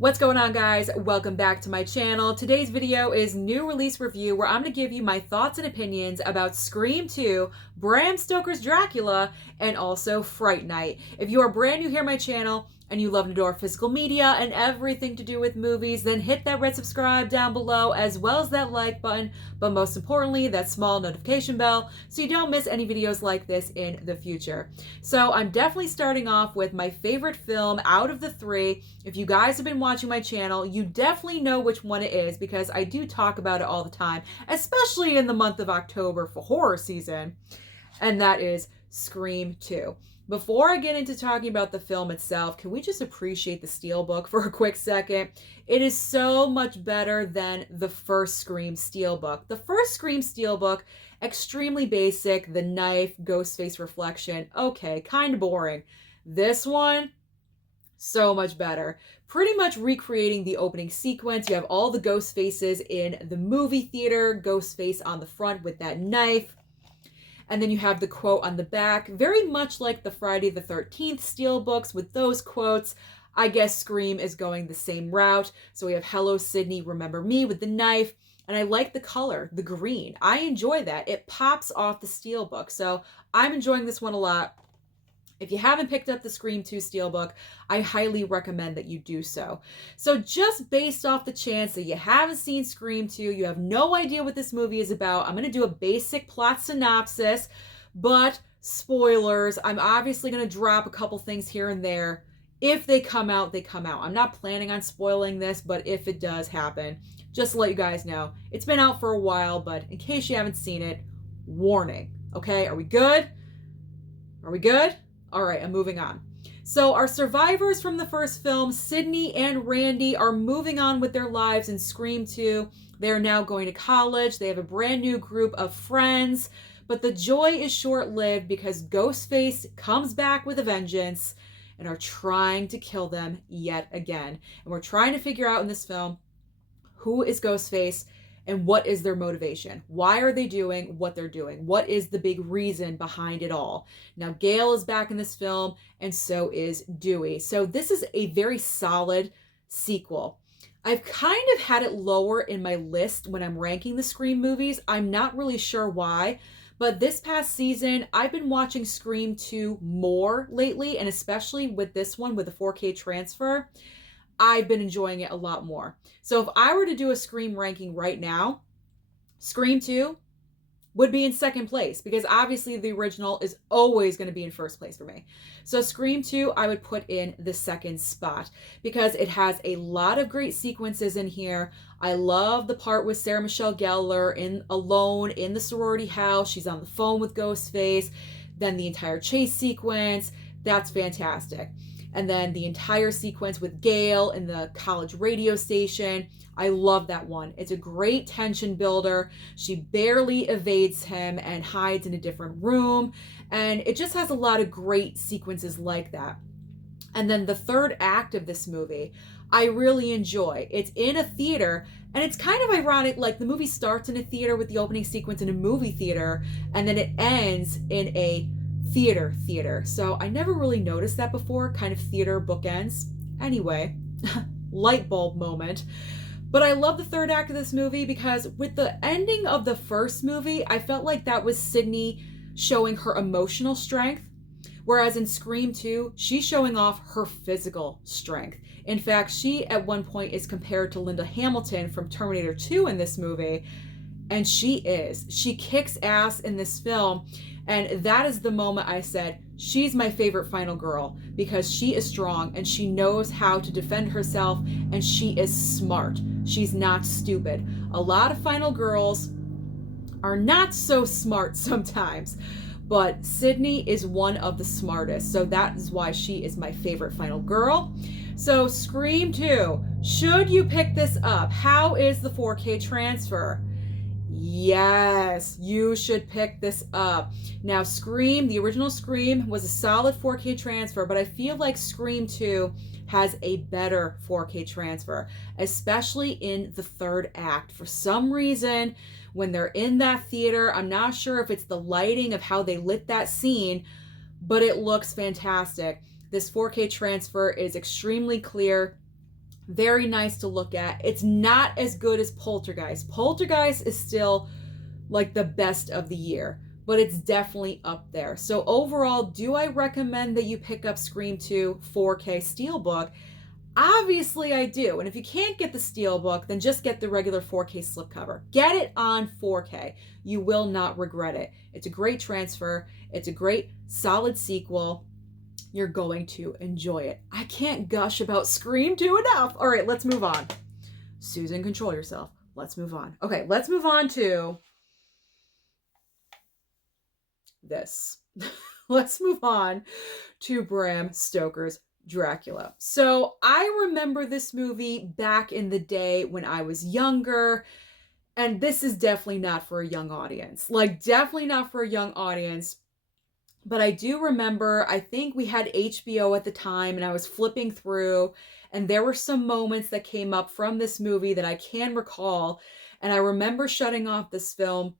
What's going on, guys? Welcome back to my channel. Today's video is new release review where I'm going to give you my thoughts and opinions about Scream 2, Bram Stoker's Dracula, and also Fright Night. If you are brand new here on my channel and you love and adore physical media and everything to do with movies, then hit that red subscribe down below as well as that like button, but most importantly, that small notification bell so you don't miss any videos like this in the future. So I'm definitely starting off with my favorite film out of the three. If you guys have been watching my channel, you definitely know which one it is because I do talk about it all the time, especially in the month of October for horror season, and that is Scream 2. Before I get into talking about the film itself, can we just appreciate the Steelbook for a quick second? It is so much better than the first Scream Steelbook. The first Scream Steelbook, extremely basic, the knife, ghost face reflection, okay, kind of boring. This one, so much better. Pretty much recreating the opening sequence. You have all the ghost faces in the movie theater, ghost face on the front with that knife. And then you have the quote on the back, very much like the Friday the 13th Steelbooks with those quotes. I guess Scream is going the same route. So we have "Hello Sydney, remember me" with the knife. And I like the color, the green. I enjoy that. It pops off the Steelbook. So I'm enjoying this one a lot. If you haven't picked up the Scream 2 Steelbook, I highly recommend that you do so. So just based off the chance that you haven't seen Scream 2, you have no idea what this movie is about, I'm going to do a basic plot synopsis, but spoilers. I'm obviously going to drop a couple things here and there. If they come out, they come out. I'm not planning on spoiling this, but if it does happen, just to let you guys know. It's been out for a while, but in case you haven't seen it, warning. Okay, are we good? Are we good? All right, I'm moving on. So our survivors from the first film, Sydney and Randy, are moving on with their lives in Scream 2. They are now going to college. They have a brand new group of friends, but the joy is short-lived because Ghostface comes back with a vengeance and are trying to kill them yet again. And we're trying to figure out in this film who is Ghostface and what is their motivation? Why are they doing what they're doing? What is the big reason behind it all? Now, Gail is back in this film, and so is Dewey. So this is a very solid sequel. I've kind of had it lower in my list when I'm ranking the Scream movies. I'm not really sure why, but this past season, I've been watching Scream 2 more lately, and especially with this one, with the 4K transfer, I've been enjoying it a lot more. So if I were to do a Scream ranking right now, Scream 2 would be in second place because obviously the original is always going to be in first place for me. So Scream 2, I would put in the second spot because it has a lot of great sequences in here. I love the part with Sarah Michelle Gellar alone in the sorority house. She's on the phone with Ghostface. Then the entire chase sequence. That's fantastic. And then the entire sequence with Gail in the college radio station. I love that one. It's a great tension builder. She barely evades him and hides in a different room. And it just has a lot of great sequences like that. And then the third act of this movie, I really enjoy. It's in a theater, and it's kind of ironic, like the movie starts in a theater with the opening sequence in a movie theater, and then it ends in a theater. So I never really noticed that before, kind of theater bookends. Anyway, light bulb moment. But I love the third act of this movie because with the ending of the first movie, I felt like that was Sydney showing her emotional strength. Whereas in Scream 2, she's showing off her physical strength. In fact, she at one point is compared to Linda Hamilton from Terminator 2 in this movie. And she kicks ass in this film. And that is the moment I said, she's my favorite final girl because she is strong and she knows how to defend herself and she is smart. She's not stupid. A lot of final girls are not so smart sometimes, but Sydney is one of the smartest. So that is why she is my favorite final girl. So Scream 2, should you pick this up? How is the 4K transfer? Yes, you should pick this up. Now, Scream, the original Scream, was a solid 4K transfer, but I feel like Scream 2 has a better 4K transfer, especially in the third act. For some reason, when they're in that theater, I'm not sure if it's the lighting of how they lit that scene, but it looks fantastic. This 4K transfer is extremely clear. Very nice to look at. It's not as good as Poltergeist. Poltergeist is still like the best of the year, but it's definitely up there. So overall, do I recommend that you pick up Scream 2 4K Steelbook? Obviously I do. And if you can't get the Steelbook, then just get the regular 4K slipcover. Get it on 4K. You will not regret it. It's a great transfer. It's a great solid sequel. You're going to enjoy it. I can't gush about Scream 2 enough. All right, let's move on. Susan, control yourself. Let's move on. Okay, let's move on to this. Let's move on to Bram Stoker's Dracula. So I remember this movie back in the day when I was younger, and this is definitely not for a young audience. Like, definitely not for a young audience. But I do remember, I think we had HBO at the time, and I was flipping through, and there were some moments that came up from this movie that I can recall. And I remember shutting off this film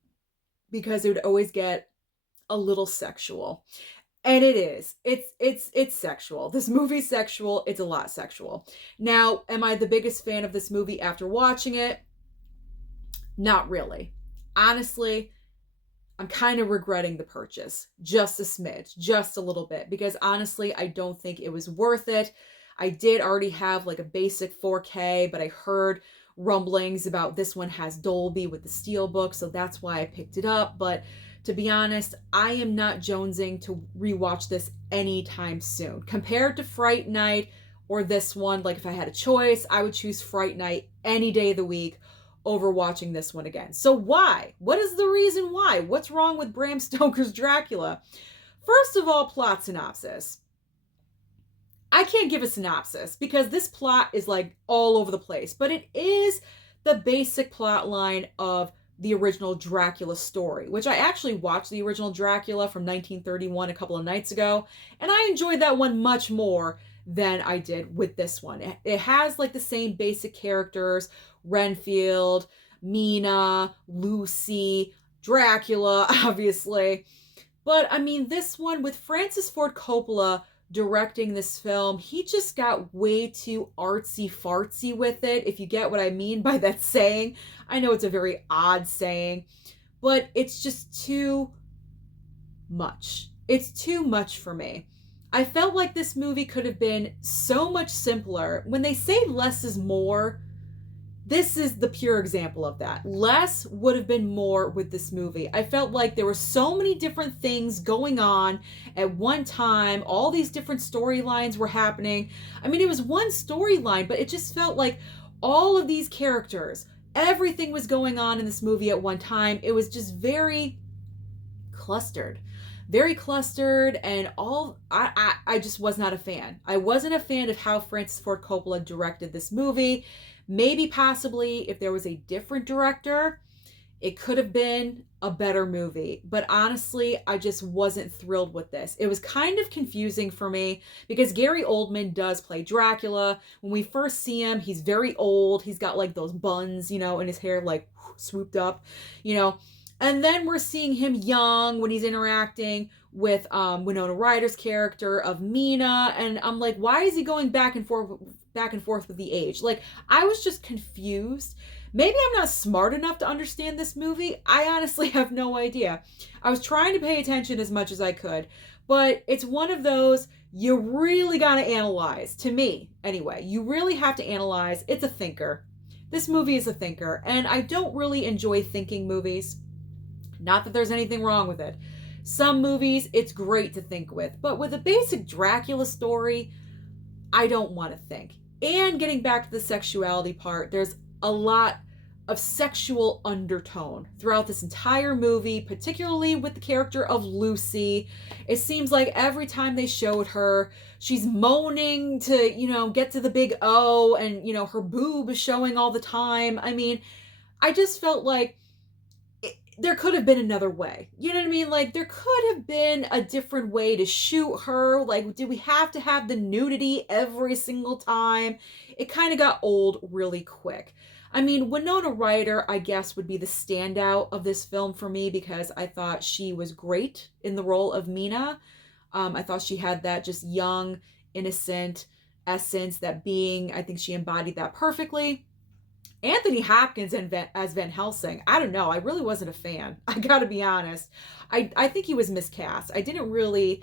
because it would always get a little sexual. And it is. It's sexual. This movie's sexual. It's a lot sexual. Now, am I the biggest fan of this movie after watching it? Not really. Honestly, I'm kind of regretting the purchase. Just a smidge. Just a little bit. Because honestly, I don't think it was worth it. I did already have like a basic 4K, but I heard rumblings about this one has Dolby with the Steelbook, so that's why I picked it up. But to be honest, I am not jonesing to rewatch this anytime soon. Compared to Fright Night or this one, like if I had a choice, I would choose Fright Night any day of the week over watching this one again. So why? What is the reason why? What's wrong with Bram Stoker's Dracula? First of all, plot synopsis. I can't give a synopsis because this plot is like all over the place, but it is the basic plot line of the original Dracula story, which I actually watched the original Dracula from 1931 a couple of nights ago, and I enjoyed that one much more than I did with this one. It has like the same basic characters, Renfield, Mina, Lucy, Dracula, obviously. But I mean, this one with Francis Ford Coppola directing this film, he just got way too artsy fartsy with it, if you get what I mean by that saying. I know it's a very odd saying, but it's just too much. It's too much for me. I felt like this movie could have been so much simpler. When they say less is more, this is the pure example of that. Less would have been more with this movie. I felt like there were so many different things going on at one time. All these different storylines were happening. I mean, it was one storyline, but it just felt like all of these characters, everything was going on in this movie at one time. It was just very clustered. Very clustered, and I just was not a fan. I wasn't a fan of how Francis Ford Coppola directed this movie. Maybe possibly if there was a different director, it could have been a better movie. But honestly, I just wasn't thrilled with this. It was kind of confusing for me because Gary Oldman does play Dracula. When we first see him, he's very old. He's got like those buns, you know, and his hair like swooped up, you know. And then we're seeing him young when he's interacting with Winona Ryder's character of Mina. And I'm like, why is he going back and forth with the age? Like, I was just confused. Maybe I'm not smart enough to understand this movie. I honestly have no idea. I was trying to pay attention as much as I could. But it's one of those you really got to analyze. To me, anyway. You really have to analyze. It's a thinker. This movie is a thinker. And I don't really enjoy thinking movies. Not that there's anything wrong with it. Some movies, it's great to think with. But with a basic Dracula story, I don't want to think. And getting back to the sexuality part, there's a lot of sexual undertone throughout this entire movie, particularly with the character of Lucy. It seems like every time they showed her, she's moaning to, you know, get to the big O, and, you know, her boob is showing all the time. I mean, I just felt like there could have been another way. You know what I mean? Like, there could have been a different way to shoot her. Like, did we have to have the nudity every single time? It kind of got old really quick. I mean, Winona Ryder, I guess, would be the standout of this film for me because I thought she was great in the role of Mina. I thought she had that just young, innocent essence, that being. I think she embodied that perfectly. Anthony Hopkins as Van Helsing, I don't know. I really wasn't a fan. I gotta be honest. I think he was miscast. I didn't really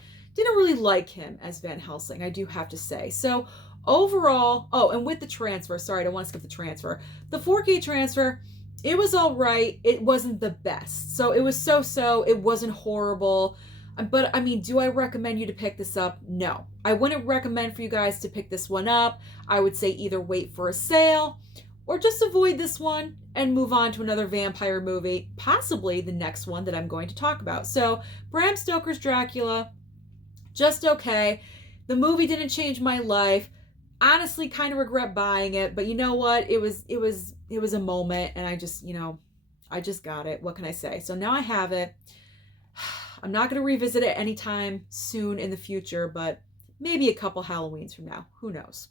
like him as Van Helsing, I do have to say. So overall, oh, and with the transfer, sorry, I don't want to skip the transfer. The 4K transfer, it was all right. It wasn't the best. So it was so-so. It wasn't horrible. But I mean, do I recommend you to pick this up? No. I wouldn't recommend for you guys to pick this one up. I would say either wait for a sale or just avoid this one and move on to another vampire movie, possibly the next one that I'm going to talk about. So, Bram Stoker's Dracula, just okay. The movie didn't change my life. Honestly, kind of regret buying it, but you know what? It was a moment, and I just got it. What can I say? So now I have it. I'm not going to revisit it anytime soon in the future, but maybe a couple Halloweens from now. Who knows?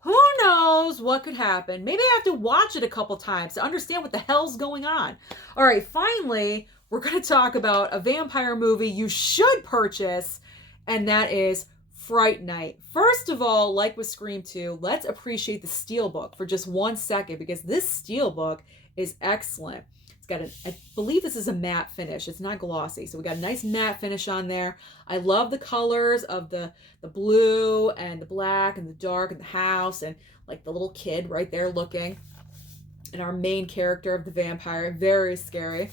Who knows what could happen? Maybe I have to watch it a couple times to understand what the hell's going on. All right, finally, we're going to talk about a vampire movie you should purchase, and that is Fright Night. First of all, like with Scream 2, let's appreciate the steelbook for just 1 second, because this steelbook is excellent. I believe this is a matte finish. It's not glossy. So we got a nice matte finish on there. I love the colors of the blue and the black and the dark and the house and like the little kid right there looking. And our main character of the vampire. Very scary.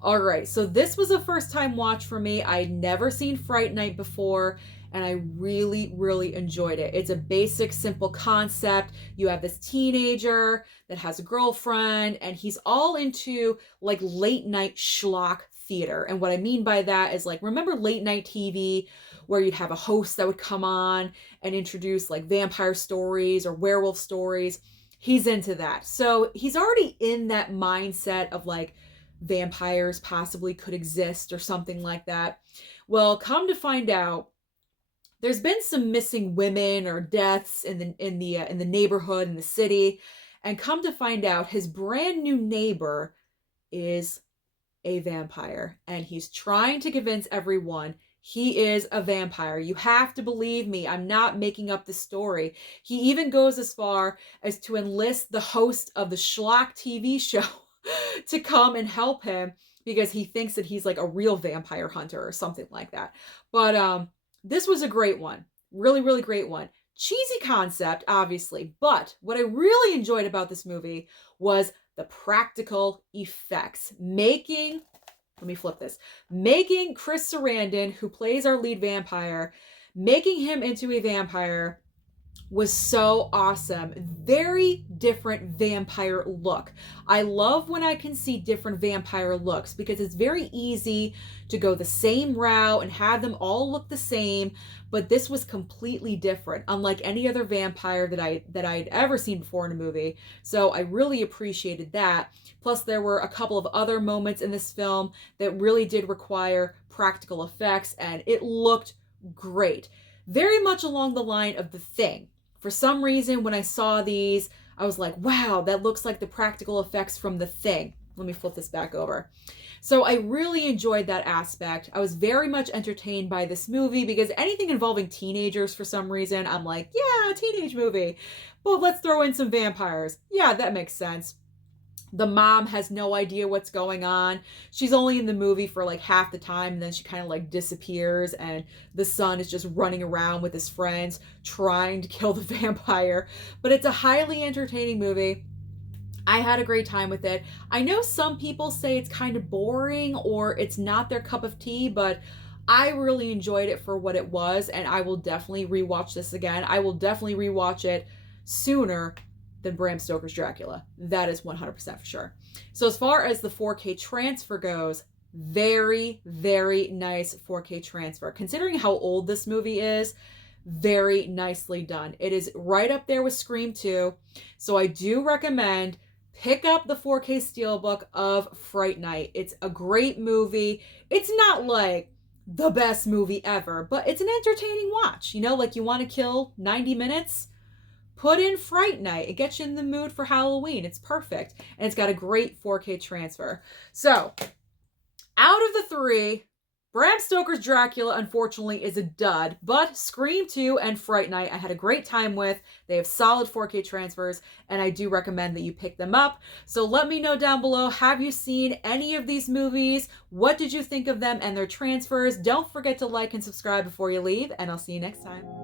All right. So this was a first time watch for me. I'd never seen Fright Night before, and I really, really enjoyed it. It's a basic, simple concept. You have this teenager that has a girlfriend, and he's all into like late night schlock theater. And what I mean by that is, like, remember late night TV where you'd have a host that would come on and introduce like vampire stories or werewolf stories? He's into that. So he's already in that mindset of like vampires possibly could exist or something like that. Well, come to find out, there's been some missing women or deaths in the neighborhood, in the city, and come to find out, his brand new neighbor is a vampire, and he's trying to convince everyone he is a vampire. You have to believe me. I'm not making up the story. He even goes as far as to enlist the host of the schlock TV show to come and help him, because he thinks that he's like a real vampire hunter or something like that. But this was a great one. Really, really great one. Cheesy concept, obviously, but what I really enjoyed about this movie was the practical effects. Making Chris Sarandon, who plays our lead vampire, making him into a vampire was so awesome. Very different vampire look. I love when I can see different vampire looks, because it's very easy to go the same route and have them all look the same, but this was completely different, unlike any other vampire that I'd ever seen before in a movie. So I really appreciated that. Plus, there were a couple of other moments in this film that really did require practical effects, and it looked great. Very much along the line of The Thing. For some reason, when I saw these, I was like, wow, that looks like the practical effects from The Thing. Let me flip this back over. So I really enjoyed that aspect. I was very much entertained by this movie, because anything involving teenagers, for some reason, I'm like, yeah, a teenage movie. But let's throw in some vampires. Yeah, that makes sense. The mom has no idea what's going on. She's only in the movie for like half the time, and then she kind of like disappears, and the son is just running around with his friends trying to kill the vampire. But it's a highly entertaining movie. I had a great time with it. I know some people say it's kind of boring or it's not their cup of tea, but I really enjoyed it for what it was, and I will definitely rewatch this again. I will definitely rewatch it sooner than Bram Stoker's Dracula. That is 100% for sure. So as far as the 4K transfer goes, very, very nice 4K transfer. Considering how old this movie is, very nicely done. It is right up there with Scream 2. So I do recommend pick up the 4K Steelbook of Fright Night. It's a great movie. It's not like the best movie ever, but it's an entertaining watch. You know, like you want to kill 90 minutes? Put in Fright Night. It gets you in the mood for Halloween. It's perfect. And it's got a great 4K transfer. So, out of the three, Bram Stoker's Dracula, unfortunately, is a dud, but Scream 2 and Fright Night I had a great time with. They have solid 4K transfers, and I do recommend that you pick them up. So let me know down below, have you seen any of these movies? What did you think of them and their transfers? Don't forget to like and subscribe before you leave, and I'll see you next time.